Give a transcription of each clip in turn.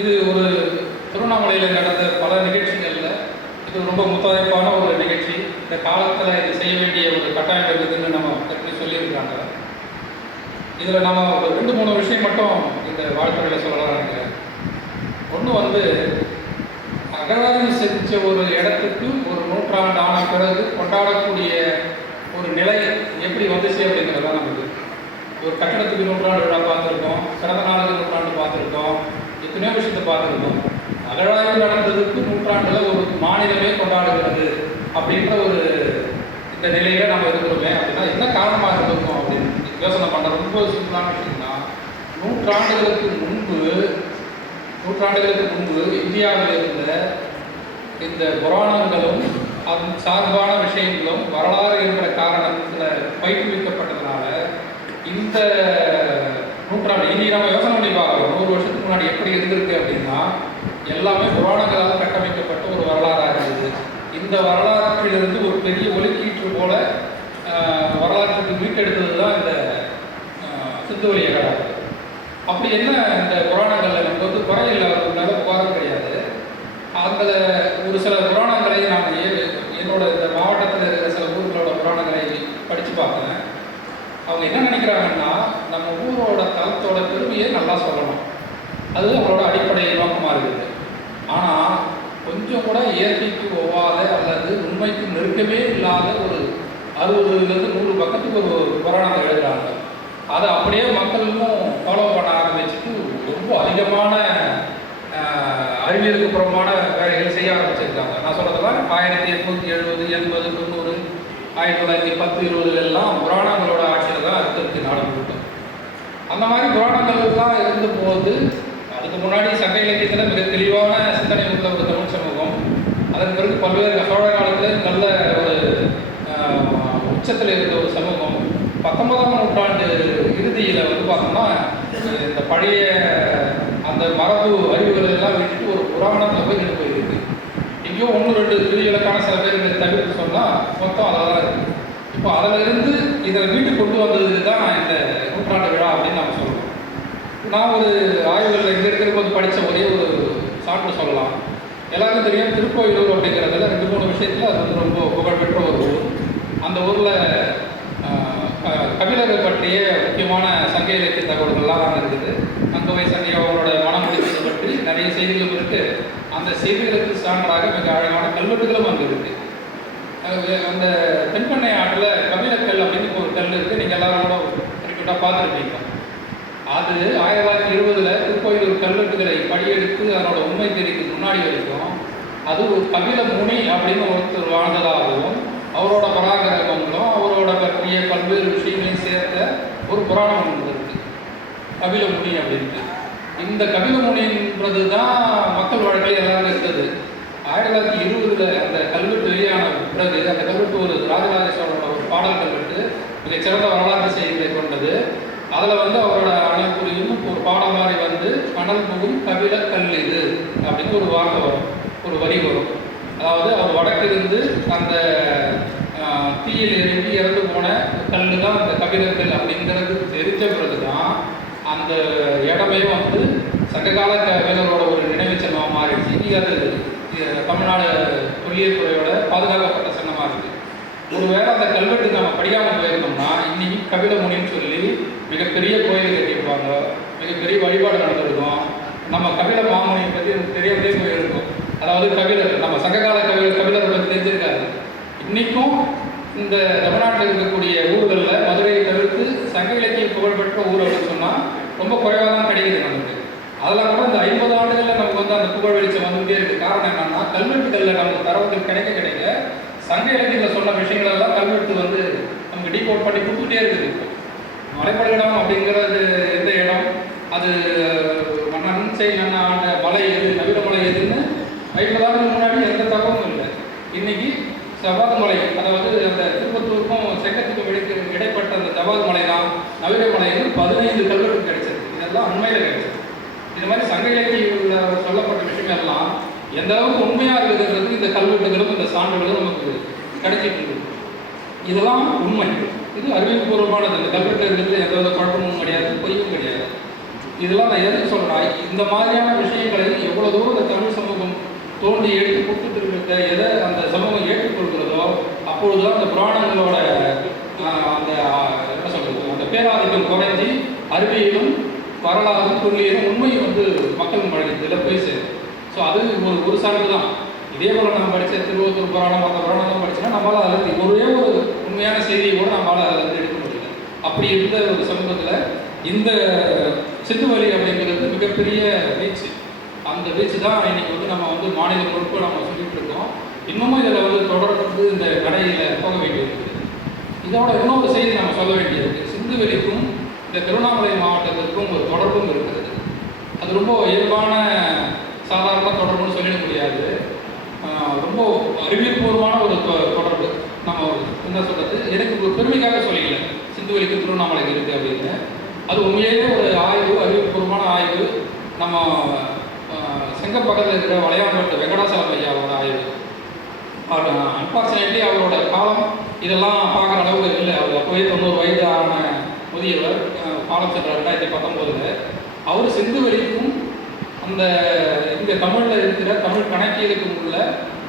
இது ஒரு திருவண்ணாமலையில் நடந்த பல நிகழ்ச்சிகளில் இது ரொம்ப முத்தாய்ப்பான ஒரு நிகழ்ச்சி. இந்த காலத்தில் இது செய்ய வேண்டிய ஒரு கட்டாயம் இருக்குதுன்னு நம்ம ஏற்கனவே சொல்லியிருக்காங்க. இதில் நம்ம ஒரு ரெண்டு மூணு விஷயம் மட்டும் இந்த வாழ்த்துறையில் சொல்லலாம் நினைக்கிறேன். ஒன்று வந்து அகராதி செஞ்ச ஒரு இடத்துக்கு ஒரு நூற்றாண்டு ஆன பிறகு கொண்டாடக்கூடிய ஒரு நிலை எப்படி வந்துச்சு அப்படிங்கிறதா நமக்கு ஒரு கட்டடத்துக்கு நூற்றாண்டு விழா பார்த்துருக்கோம் பிறந்த நாளுக்கு நூற்றாண்டு பார்த்துருக்கோம் எத்தனையோ விஷயத்தை பார்த்துருக்கோம் அகழாய்வு நடந்ததுக்கு நூற்றாண்டில் ஒரு மாநிலமே கொண்டாடுகிறது அப்படின்ற ஒரு இந்த நிலையில நம்ம இருக்கிறோமே. அப்படின்னா என்ன காரணமாக இருந்திருக்கும் அப்படின்னு யோசனை பண்ணுறது ரொம்ப சிம்பிளான விஷயம்னா நூற்றாண்டுகளுக்கு முன்பு நூற்றாண்டுகளுக்கு முன்பு இந்தியாவில் இருந்த இந்த புராணங்களும் அது சார்பான விஷயங்களும் வரலாறு என்ற காரணத்தில் பயிற்றுவிக்கப்பட்டதுனால இந்த நூற்றாண்டு இனி நம்ம யோசனை பண்ணி பார்க்குறோம் நூறு வருஷத்துக்கு முன்னாடி எப்படி இருந்திருக்கு அப்படின்னா எல்லாமே புராணங்களால் கட்டமைக்கப்பட்ட ஒரு வரலாறாக இருந்தது. இந்த வரலாற்றிலிருந்து ஒரு பெரிய ஒலிக்கீற்று போல வரலாற்றுக்கு மீட்டெடுத்தது தான் இந்த ஆஹ், சிந்துவெளி அப்படி என்ன இந்த புராணங்களில் நமக்கு வந்து குறை இல்லாததுனால புகாரம் கிடையாது. அதில் ஒரு சில புராணங்களை நான் ஏ- என்னோட இந்த மாவட்டத்தில் இருக்கிற சில ஊர்களோட புராணங்களை படித்து பார்த்தேன். அவங்க என்ன நினைக்கிறாங்கன்னா நம்ம ஊரோட தளத்தோட பெருமையை நல்லா சொல்லணும். அது அவங்களோட அடிப்படை நோக்கமாக இருக்குது. ஆனால் கொஞ்சம் கூட இயற்கைக்கு ஒவ்வாத அல்லது உண்மைக்கு நெருக்கமே இல்லாத ஒரு அறுபதுலேருந்து நூறு பக்கத்துக்கு ஒரு புராணத்தை எழுதுறாங்க. அதை அப்படியே மக்களும் ஃபாலோ பண்ண ஆரம்பிச்சுட்டு ரொம்ப அதிகமான அறிவியலுக்கு புறமான வேலைகள் செய்ய ஆரம்பிச்சிருக்காங்க. நான் சொல்கிறதெல்லாம் ஆயிரத்தி எட்நூற்றி எழுபது எண்பது தொண்ணூறு ஆயிரத்தி தொள்ளாயிரத்தி பத்து இருபதுலெல்லாம் புராணங்களோட ஆட்சியில் தான் அடுத்தடுத்து நாடு கொடுத்தோம் அந்த மாதிரி புராணங்கள்லாம் இருந்தபோது அதுக்கு முன்னாடி சங்க இலக்கியத்தில் மிக தெளிவான சிந்தனை உள்ள ஒரு தமிழ் சமூகம். அதன் பிறகு பல்வேறு சோழ காலத்தில் நல்ல ஒரு உச்சத்தில் இருந்த ஒரு சமூகம். பத்தொன்பதாம் நூற்றாண்டு இறுதியில் வந்து பார்த்தோம்னா இந்த பழைய அந்த மரபு அறிவுகள் எல்லாம் விட்டுட்டு ஒரு புராணத்தில் போய் நின்று போயிருக்கு. எங்கேயோ ஒன்று ரெண்டு விதிவிலக்கான சில பேர் தவிர்த்து சொன்னால் மொத்தம் அதில் தான் இருக்குது இப்போ அதில் இருந்து இதில் மீட்டு கொண்டு வந்தது தான் இந்த நூற்றாண்டு விழா அப்படின்னு நம்ம சொல்கிறோம் நான் ஒரு ஆய்வுகளில் இங்கே இருக்கிற போது படித்த ஒரே ஒரு சான்று சொல்லலாம். எல்லாருக்கும் தெரியும் திருக்கோயிலூர் அப்படிங்கிறதுல ரெண்டு மூணு விஷயத்தில் அது வந்து ரொம்ப புகழ்பெற்ற ஒரு ஊர். அந்த ஊரில் கபிலர்கள் பற்றிய முக்கியமான சங்க இலக்கிய தகவல்கள்லாம் அங்கே இருக்குது. அங்கவை சங்கை அவங்களோட மனம் முடித்தது பற்றி நிறைய செய்திகளும் இருக்குது அந்த செய்திகளுக்கு சான்றாக மிக அழகான கல்வெட்டுகளும் அங்கே இருக்குது அது அந்த தென்பண்ணை ஆற்றில் கபிலக்கல் அப்படின்னு ஒரு கல் இருக்குது நீங்கள் எல்லாரும் கூட குறிப்பிட்டாக பார்த்துருப்பீங்க. அது ஆயிரத்தி தொள்ளாயிரத்தி இருபதில் திருக்கோயிலூர் கல்வெட்டுகளை படியெடுத்து அதனோட உண்மை தெரிவிக்கு முன்னாடி வரைக்கும் அது ஒரு கபில முனி அப்படின்னு ஒருத்தர் வாழ்ந்ததாகவும் அவரோட பராக்கிரமங்களும் அவரோட பற்றிய பல்வேறு விஷயங்களையும் சேர்த்த ஒரு புராணம் ஒன்று இருக்கு. கபில முனி அப்படின்ட்டு. இந்த கபில முனின்றது தான் மக்கள் வாழ்க்கையில் எல்லாரும் இருந்தது. ஆயிரத்தி தொள்ளாயிரத்தி இருபதுல அந்த கல்வெட்டு வெளியான பிறகு அந்த கல்வெட்டு ஒரு ராஜராஜ சோழனோட ஒரு பாடல் கல்வெட்டு மிகச்சிறந்த வரலாற்று செய்திகளை கொண்டது. அதில் வந்து அவரோட அணைக்குரியும் ஒரு பாடம் மாதிரி வந்து மணல் புகும் கவிழ கல் இது அப்படின்னு ஒரு வார்த்தை வரும். ஒரு வரி வரும். அதாவது அவர் வடக்கிலிருந்து அந்த தீயில் இறங்கி இறந்து போன கல் தான் அந்த கபிலர்கள் அப்படிங்கிறது தெரிஞ்ச பிறகு தான் அந்த இடமே வந்து சங்ககால கவிஞரோட ஒரு நினைவு சின்னமாக மாறிடுச்சு. இன்னைக்கு அது தமிழ்நாடு தொல்லியல் துறையோட பாதுகாக்கப்பட்ட சின்னமாக இருக்குது ஒருவேளை அந்த கல்வெட்டு நம்ம படிக்காமல் போயிருந்தோம்னா இன்னைக்கு கபில முனின்னு சொல்லி மிகப்பெரிய கோயில் கட்டியிருப்பாங்க. மிகப்பெரிய வழிபாடு நடந்திருக்கும். நம்ம கபில மாமனியை பற்றி எனக்கு தெரியாமலே போயிருக்கும். அதாவது கபிலர் நம்ம சங்ககால கபிலர் கபிலர் பற்றி தெரிஞ்சிருக்காரு. இன்னைக்கும் இந்த தமிழ்நாட்டில் இருக்கக்கூடிய ஊர்களில் மதுரையை தவிர்த்து சங்க இலக்கிய புகழ்பெற்ற ஊர் அப்படின்னு சொன்னால் ரொம்ப குறைவாக தான் கிடைக்குது நமக்கு. அதெல்லாம் கூட இந்த ஐம்பது ஆண்டுகளில் நமக்கு வந்து அந்த புகழ் வெளிச்சம் வந்துகிட்டே இருக்குது காரணம் என்னன்னா கல்வெட்டுகளில் நமக்கு தரவுகள் கிடைக்க கிடைக்க சங்க இலக்கியத்தில் சொன்ன விஷயங்கள் எல்லாம் கல்வெட்டு வந்து நமக்கு டீகோட் பண்ணி கொடுத்துட்டே இருக்குது. இப்போ மலைப்படகிடம் அப்படிங்கிறது எந்த இடம்? அது மன்னன் செய் நன்ன ஆண்ட மலை எது நவீன மலை எதுன்னு ஐம்பது ஆண்டுக்கு முன்னாடி எந்த தகவலும் இல்லை. இன்னைக்கு ஜவாது மலை அதாவது அந்த திருப்பத்தூருக்கும் செங்கத்துக்கும் இடைக்கு இடைப்பட்ட அந்த ஜவாது மலை தான் நவீன மலைன்னு பதினைந்து கல்வெட்டு கிடைச்சது. இதெல்லாம் அண்மையில் கிடைச்சது. இது மாதிரி சங்க இலக்கியில் சொல்லப்பட்ட விஷயம் எல்லாம் எந்த அளவுக்கு உண்மையாக இருக்குதுன்றது இந்த கல்வெட்டுகளும் இந்த சான்றுகளும் நமக்கு கிடைச்சிட்டு இருக்குது இதெல்லாம் உண்மை. இது அறிவியல் பூர்வமானது இந்த இருக்கிறது எந்த வித குழப்பமும் கிடையாது பொய்யும் கிடையாது. இதெல்லாம் நான் எதுக்கு சொல்கிறேன் இந்த மாதிரியான விஷயங்களை எவ்வளோ தூரம் இந்த தமிழ் சமூகம் தோண்டி எடுத்து கொடுத்துட்டு எதை அந்த சமூகம் ஏற்றுக்கொள்கிறதோ அப்பொழுதுதான் அந்த புராணங்களோட அந்த என்ன சொல்கிறது அந்த பேராதிக்கம் குறைஞ்சி அறிவியலும் வரலாறு தொல்லியலும் உண்மையும் வந்து மக்கள் மழையில் போய் சேரும். ஸோ அது ஒரு ஒரு சார்பு தான். இதே போல் நம்ம படித்த திருவத்தூர் புராணம் மற்ற புராணம் படிச்சோன்னா நம்மளால் அதில் ஒரே ஒரு உண்மையான செய்தியை கூட நம்மளால் அதில் வந்து எடுக்க முடியல. அப்படி இருந்த ஒரு சமூகத்தில் இந்த சிந்து வழி அப்படிங்கிறது மிகப்பெரிய பீச் அந்த பீச் தான் இன்னைக்கு வந்து நம்ம வந்து மாநிலம் முழுக்க நம்ம சொல்லிட்டு இருக்கோம். இன்னமும் இதில் வந்து தொடர்ந்து இந்த கடையில் போக வேண்டியிருக்கு இதோட இன்னொரு செய்தி நம்ம சொல்ல வேண்டியிருக்கு. சிந்துவெளிக்கும் இந்த திருவண்ணாமலை மாவட்டத்திற்கும் ஒரு தொடர்பும் இருக்கிறது. அது ரொம்ப இயல்பான சாதாரண தொடர்புன்னு சொல்லிட முடியாது. ரொம்ப அறிவியல்பூர்வமான ஒரு தொ- தொடர்பு. நம்ம ஒரு என்ன சொல்கிறது எனக்கு ஒரு பெருமைக்காக சொல்லிக்கல. சிந்துவெளிக்கு திருவண்ணாமலைக்கு இருக்குது அப்படின்னு. அது உண்மையிலேயே ஒரு ஆய்வு அறிவியல்பூர்வமான ஆய்வு. நம்ம ஆஹ் செங்கப்பக்கத்தில் இருக்கிற வளையாம்பட்டு வெங்கடாசலம் ஐயாவோட ஆய்வு. அன்பார்ச்சுனேட்லி அவரோட காலம் இதெல்லாம் பார்க்குற அளவுக்கு இல்லை. அவர் அப்போவே தொண்ணூறு வயது ஆன முதியவர் காலம் சென்ற ரெண்டாயிரத்தி பத்தொம்போதில். அவர் சிந்து வரைக்கும் அந்த இந்த தமிழில் இருக்கிற தமிழ் கணக்கியலுக்கு உள்ள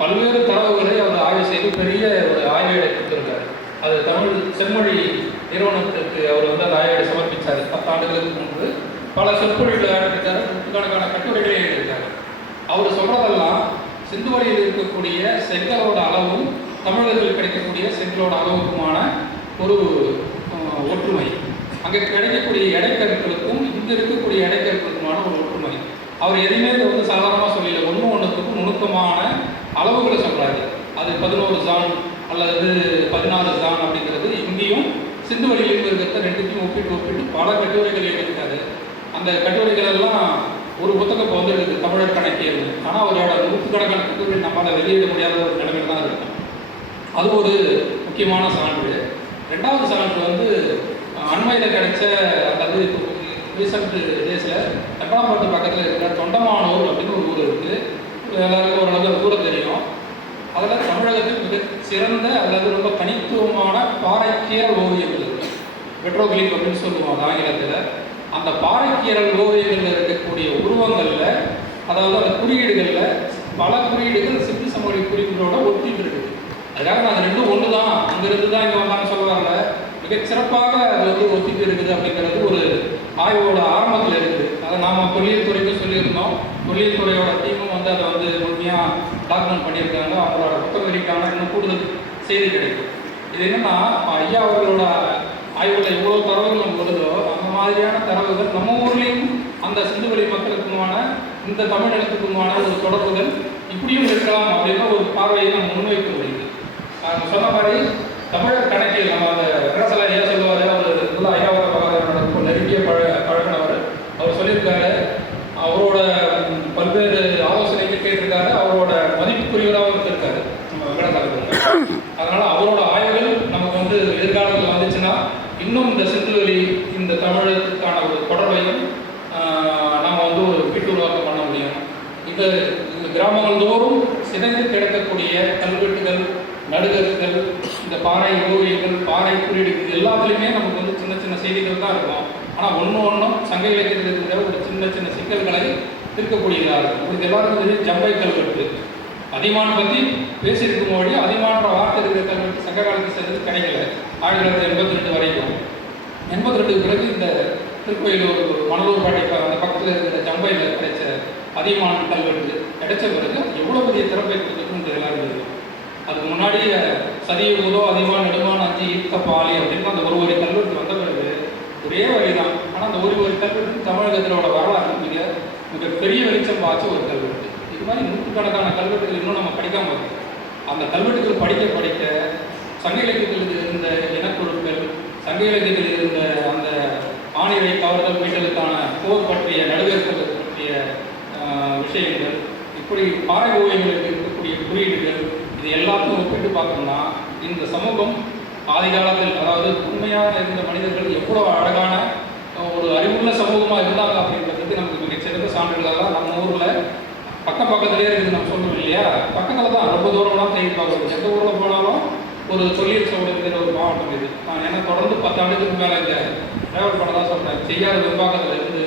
பல்வேறு தரவுகளை அவர் ஆய்வு செய்து பெரிய ஒரு ஆய்வேடை கொடுத்துருக்காரு. அது தமிழ் செம்மொழி நிறுவனத்திற்கு அவர் வந்து அந்த ஆய்வேடை சமர்ப்பித்தார் பத்தாண்டுகளுக்கு முன்பு பல சொற்பொழிகளை ஆரம்பித்தார். நூற்றுக்கணக்கான கட்டுரைகளை எழுதியிருக்காரு. அவர் சொல்றதெல்லாம் சிந்துவெளியில் இருக்கக்கூடிய செங்கலோட அளவும் தமிழகத்தில் கிடைக்கக்கூடிய செங்கலோட அளவுக்குமான ஒரு ஒற்றுமை. அங்கே கிடைக்கக்கூடிய இடைக்கருக்களுக்கும் இங்கே இருக்கக்கூடிய எடைக்கற்களுக்குமான ஒரு ஒற்றுமை அவர் எதையுமே இதை வந்து சாதாரணமாக சொல்லல. ஒன்று ஒன்றுத்துக்கும் நுணுக்கமான அளவுகளை சொல்கிறாரு அது பதினோரு ஜான் அல்லது பதினாறு ஜான் அப்படிங்கிறது இங்கேயும் சிந்து வழியில் இருக்கிறத ரெண்டுத்தையும் ஒப்பிட்டு ஒப்பிட்டு பல கட்டுரைகள் எழுதியிருக்காரு. அந்த கட்டுரைகள் எல்லாம் ஒரு புத்தகம் இப்போ வந்துருக்கு தமிழர் கணக்கியல். ஆனால் அவரோட நூற்றுக்கணக்கான கட்டுரை நம்மளால் வெளியிட முடியாத ஒரு நிலைமையில் தான் இருக்கும் அது ஒரு முக்கியமான சான்று. ரெண்டாவது சான்று வந்து அண்மையில் கிடைச்ச அதாவது ரீசெண்ட் டேஸில் தட்டாம்பாட்டு பக்கத்தில் இருக்கிற தொண்டமானூர் அப்படின்னு ஒரு ஊர் இருக்குது எல்லாருக்கும் ஓரளவு ஊரை தெரியும். அதில் தமிழகத்தில் மிக சிறந்த அல்லது ரொம்ப தனித்துவமான பாறைக்கீரல் ஓவியங்கள் இருக்குது பெட்ரோகிளிக் அப்படின்னு சொல்லுவாங்க ஆங்கிலத்தில். அந்த பாறைக்கீரல் ஓவியங்களில் இருக்கக்கூடிய உருவங்களில் அதாவது அந்த குறியீடுகளில் பல குறியீடுகள் சிந்து சமூக குறியீடுகளோட ஒட்டிட்டு இருக்குது அதுக்காக நான் ரெண்டும் ஒன்று தான் அங்கேருந்து தான் இங்கே வந்தாங்கன்னு சொல்லுவாங்க மிக சிறப்பாக அது வந்து ஒத்திட்டு இருக்குது அப்படிங்கிறது ஒரு ஆய்வோட ஆரம்பத்தில் இருக்குது அதை நாம் தொழில் துறைக்கும் சொல்லியிருந்தோம். தொழில் துறையோட டீமும் வந்து அதை வந்து முழுமையாக டாக்குமெண்ட் பண்ணியிருக்காங்க. அவங்களோட புத்தகம் இன்னும் கூடுதல் செய்தி கிடைக்கும். இது என்னன்னா ஐயா அவர்களோட ஆய்வுல எவ்வளோ தரவுகள் நமக்கு வருதோ அந்த மாதிரியான தரவுகள் நம்ம ஊர்லேயும் அந்த சிந்து வழி மக்களுக்குமான இந்த தமிழ் நிலத்துக்குமான ஒரு தொடர்புகள் இப்படியும் இருக்கலாம் அப்படின்னு ஒரு பார்வையை நம்ம முன்வைக்க முடியுது. சொன்ன மாதிரி தமிழர் கணக்கில் நம்ம அந்த வெங்கடசல ஐயா சொல்லுவார் அவர் நல்ல ஐயாவோட பகவானோட ரொம்ப நெருங்கிய பழ பழகினவர் அவர் சொல்லியிருக்காரு அவரோட ம், பல்வேறு ஆலோசனைகள் கேட்டிருக்காரு அவரோட மதிப்புக்குரியவராகவும் இருந்திருக்காரு நம்ம வெங்கடசாமி அதனால அவரோட ஆய்வுகள் நமக்கு வந்து எதிர்காலத்தில் வந்துச்சுன்னா இன்னும் இந்த சிந்துவெளி இந்த தமிழுக்கான ஒரு தொடர்பையும் ஆஹ், நம்ம வந்து ஒரு வீட்டு உருவாக்கம் பண்ண முடியும் இந்த கிராமங்கள் தோறும் சிதைந்து கிடக்கக்கூடிய கல்வெட்டுகள் நடுகர்கள் இந்த பாறை ஓவியங்கள் பாறை குறியீடுகள் இது எல்லாத்துலேயுமே நமக்கு வந்து சின்ன சின்ன செய்திகள் தான் இருக்கும். ஆனால் ஒன்று ஒன்றும் சங்க இலக்கியத்தில் இருக்கிற ஒரு சின்ன சின்ன சிக்கல்களை தீர்க்கக்கூடியதாக இருக்கும். இது எல்லாருக்கும் தெரியும் ஜம்பை கல்வெட்டு. அதிமான் பற்றி பேசியிருக்கும் மொழி அதிமான்ற வார்த்தை இருக்கிற கல்வெட்டு சங்க காலத்தில் சேர்ந்தது கிடைக்கல. ஆயிரத்தி தொள்ளாயிரத்தி எண்பத்தி ரெண்டு வரைக்கும். எண்பத்தி ரெண்டுக்கு பிறகு இந்த திருக்கோயிலூர் மணலூர் பாட்டி அந்த பக்கத்தில் இருக்கிற ஜம்பையில் கிடைச்ச அதிகமான கல்வெட்டு கிடைச்ச பிறகு எவ்வளோ பெரிய திறப்பை கொடுத்துருக்குன்னு எல்லாரும் அதுக்கு முன்னாடி சரிய அதிகமான நெடுமான அஞ்சு ஈர்த்த பாலி அப்படின்னு அந்த ஒரு ஒரு கல்வெட்டு வந்த பிறகு ஒரே வரி தான் ஆனால் அந்த ஒரு ஒரு கல்வெட்டு தமிழகத்திலோட வரலாறு மிக மிக பெரிய வெளிச்சம் பார்த்து ஒரு கல்வெட்டு இது மாதிரி நூற்றுக்கணக்கான கல்வெட்டுகள் இன்னும் நம்ம படிக்காம இருக்கோம் அந்த கல்வெட்டுகள் படிக்க படிக்க சங்க இலக்கியத்தில் இருந்த இனக்குழுக்கள் சங்க இலக்கியத்தில் இருந்த அந்த ஆணிரை கவர்தல் மீட்டலுக்கான போர் பற்றிய நடுவர்கள் ஆஹ், இப்படி பாறை ஓவியங்களுக்கு இருக்கக்கூடிய குறியீடுகள் இது எல்லாத்தையும் ஒப்பிட்டு பார்த்தோம்னா இந்த சமூகம் ஆதி காலத்தில் அதாவது உண்மையாக இருந்த மனிதர்கள் எவ்வளோ அழகான ஒரு அறிவுள்ள சமூகமாக இருந்தாங்க அப்படின்றது நமக்கு மிகச்சிறந்த சான்றுகளெல்லாம் நம்ம ஊரில் பக்கம் பக்கத்துலேயே இருக்குது நம்ம சொல்லுவோம் இல்லையா? பக்கத்தில் தான் ரொம்ப தூரம்லாம் தேடி பார்க்கணும் எந்த ஊரில் போனாலும் ஒரு சொல்லியல் சோழங்கிற ஒரு மாவட்டம் இது. நான் ஏன்னா தொடர்ந்து பத்து ஆண்டுகளுக்கு மேலே இந்த டிராவல் பண்ண தான் சொல்கிறேன் செய்யாத வெம்பாக்கத்தில் இருந்து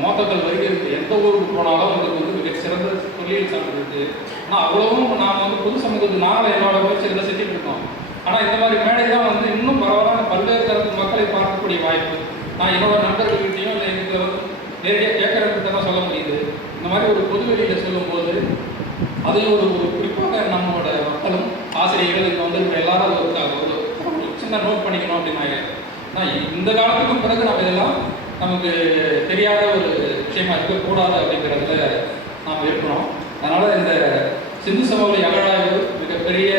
அஹ், வருகிறது எந்த ஊருக்கு போனாலும் உங்களுக்கு வந்து மிக சிறந்த தொழில் சான்று இருக்குது ஆனால் அவ்வளவும் நாம் வந்து பொது சமூகத்துக்கு நாங்கள் என்னோட முயற்சிகளை செஞ்சுட்டு இருக்கோம். ஆனால் இந்த மாதிரி மேடை தான் வந்து இன்னும் பரவலான பல்வேறு தரப்பு மக்களை பார்க்கக்கூடிய வாய்ப்பு. நான் என்னோட நண்பர்கள்கிட்டையும் இல்லை எனக்கு வந்து நேரடியாக கேட்கறதுக்கு தான் சொல்ல முடியுது. இந்த மாதிரி ஒரு பொது வெளியில் சொல்லும்போது அதையும் ஒரு ஒரு குறிப்பாக நம்மளோட மக்களும் ஆசிரியர்கள் இங்கே வந்து எல்லாரும் ஒரு சின்ன நோட் பண்ணிக்கணும் அப்படின்னாங்க நான் இந்த காலத்துக்கும் பிறகு நம்ம இதெல்லாம் நமக்கு தெரியாத ஒரு விஷயமா இருக்கக்கூடாது அப்படிங்கிறதுல நாம் இருக்கிறோம். அதனால் இந்த சிந்து சமவெளி அகழாய்வு மிகப்பெரிய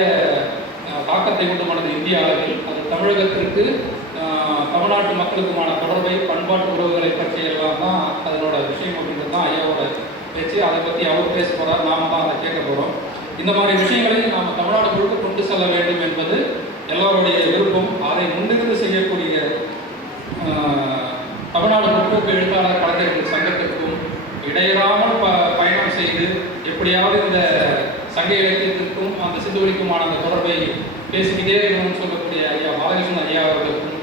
தாக்கத்தை கொண்டுமானது இந்திய அளவில். அது தமிழகத்திற்கு தமிழ்நாட்டு மக்களுக்குமான தொடர்பை பண்பாட்டு உறவுகளை பற்றி எல்லாம் தான் அதனோட விஷயம் அப்படின்றது தான் ஐயாவோட பேச்சு. அதை பற்றி அவர் பேச போகிறார் நாம் தான் அதை கேட்க போகிறோம் இந்த மாதிரி விஷயங்களை நாம் தமிழ்நாடு முழுக்க கொண்டு செல்ல வேண்டும் என்பது எல்லோருடைய விருப்பம். அதை முன்னிருந்து செய்யக்கூடிய தமிழ்நாடு முற்போக்கு எழுத்தாளர் கலைஞர்கள் சங்கத்திற்கும் இடையறாமல் ப பயணம் செய்து எப்படியாவது இந்த சங்க இலக்கியத்திற்கும் அந்த சிந்துவெளிக்குமான அந்த தொடர்பை பேசிக்கிட்டே இருக்கணும்னு சொல்லக்கூடிய ஐயா பாலகிருஷ்ணன் ஐயா அவர்களுக்கும்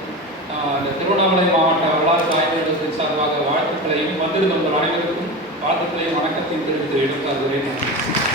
இந்த திருவண்ணாமலை மாவட்ட வரலாற்று ஆய்வாளர்கள் சார்பாக வாழ்த்துக்களையும் வந்திருந்த உங்கள் அனைவருக்கும் வாழ்த்துக்களையும் வணக்கத்தையும் தெரிவித்து எடுத்தார்